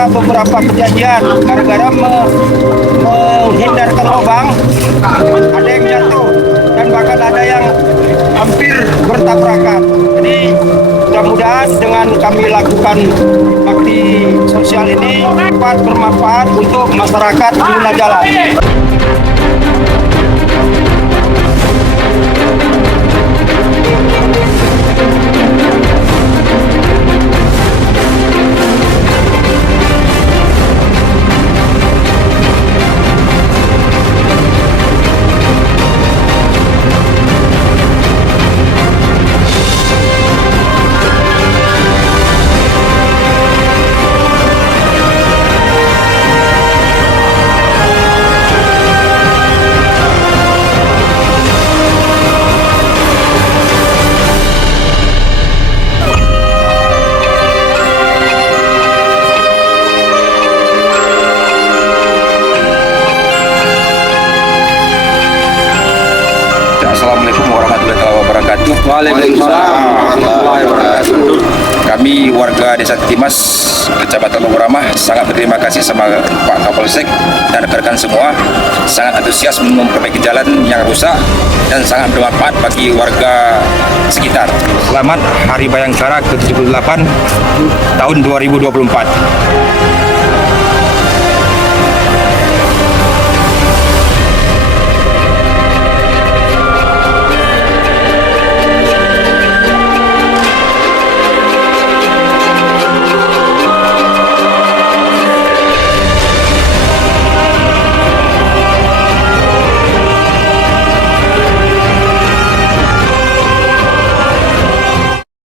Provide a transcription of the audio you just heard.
ada beberapa kejadian gara-gara menghindarkan lubang, ada yang jatuh dan bahkan ada yang hampir bertabrakan. Jadi mudah-mudahan dengan kami lakukan bakti sosial ini dapat bermanfaat untuk masyarakat pengguna jalan. Assalamualaikum warahmatullahi wabarakatuh. Waalaikumsalam warahmatullahi wabarakatuh. Kami warga Desa Timas, Kecamatan Lubuk sangat berterima kasih sama Pak Kapolsek dan rekan-rekan semua. Sangat antusias memperbaiki jalan yang rusak dan sangat bermanfaat bagi warga sekitar. Selamat Hari Bayangkara ke-78 tahun 2024.